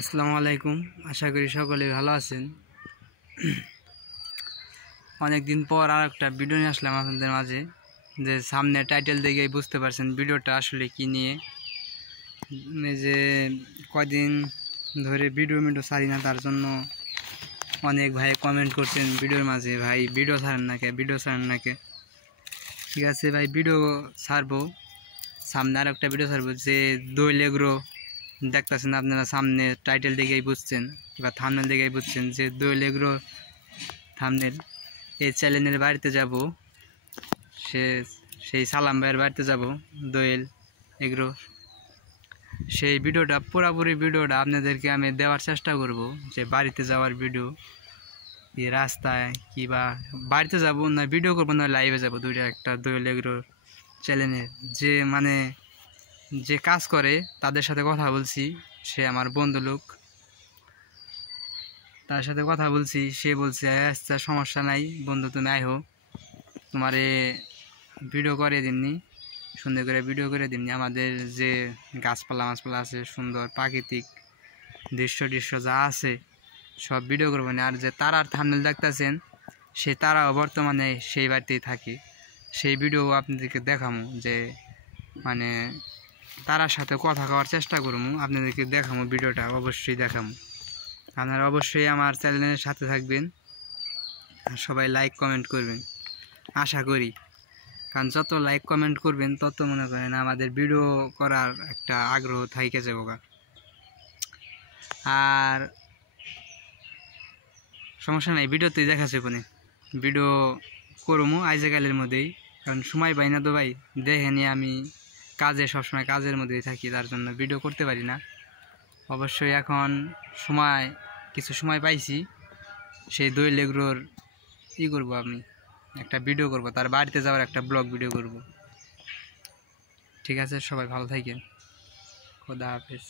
আসসালামু আলাইকুম। আশা করি সকলে ভালো আছেন। অনেকদিন পর আর একটা ভিডিও নিয়ে আসলাম আপনাদের মাঝে। যে সামনে টাইটেল দেখেই বুঝতে পারছেন ভিডিওটা আসলে কি নিয়ে। যে কয়দিন ধরে ভিডিও ছাড়ি না, তার জন্য অনেক ভাই কমেন্ট করছেন ভিডিওর মাঝে, ভাই ভিডিও ছাড়েন না কে। ঠিক আছে ভাই, ভিডিও ছাড়বো। সামনে আর একটা ভিডিও ছাড়বো যে দোয়েল এগ্রো। দেখতেছেন আপনারা, সামনে টাইটেল দেখেই বুঝছেন বা থাম্বনেল দেখেই বুঝছেন যে দোয়েল এগ্রো থাম্বনেল। এই চ্যানেলের বাড়িতে যাব, সেই সালাম ভাইয়ের বাড়িতে যাব, দোয়েল এগ্রো। সেই ভিডিওটা, পুরোপুরি ভিডিওটা আপনাদেরকে আমি দেওয়ার চেষ্টা করব। যে বাড়িতে যাওয়ার ভিডিও, কি রাস্তায় কি বা বাড়িতে যাব না ভিডিও করবো না লাইভে যাব, দুইটা একটা দোয়েল এগ্রো চ্যানেলের যে কাজ করে তাদের সাথে কথা বলছি। সে আমার বন্ধু লোক, তার সাথে কথা বলছি। সে বলছে আচ্ছা সমস্যা নাই বন্ধু, তুমি আইহো, তোমারে ভিডিও করে দিমনি, সুন্দর করে ভিডিও করে দিমনি। আমাদের যে গাছপালা আছে, সুন্দর প্রাকৃতিক দৃশ্য যা আছে সব ভিডিও করবো না। আর যে তারার থাম্বনেল দেখতেছেন, সে তারাও বর্তমানে সেই বাড়িতেই থাকে। সেই ভিডিও আপনাদেরকে দেখামু, যে মানে তারার সাথে কথা কওয়ার চেষ্টা করবো, আপনাদেরকে দেখামো। ভিডিওটা অবশ্যই দেখামো। আপনারা অবশ্যই আমার চ্যানেলের সাথে থাকবেন আর সবাই লাইক কমেন্ট করবেন আশা করি। কারণ যত লাইক কমেন্ট করবেন তত মনে করেন আমাদের ভিডিও করার একটা আগ্রহ থাইকে যাবো। আর সমস্যা নাই, ভিডিওতেই দেখাচ্ছে কোনে ভিডিও করবো আজকালের মধ্যেই। কারণ সময় পাই না তো ভাই, দেখেনি আমি সবসময় কাজের মধ্যেই থাকি, তার জন্য ভিডিও করতে পারি না। অবশ্যই এখন কিছু সময় পাইছি, সেই দোয়েল এগ্রোর করবো, আমি একটা ভিডিও করব, তার বাড়িতে যাওয়ার একটা ব্লগ ভিডিও করব। ঠিক আছে, সবাই ভালো থাকেন। খোদা হাফেজ।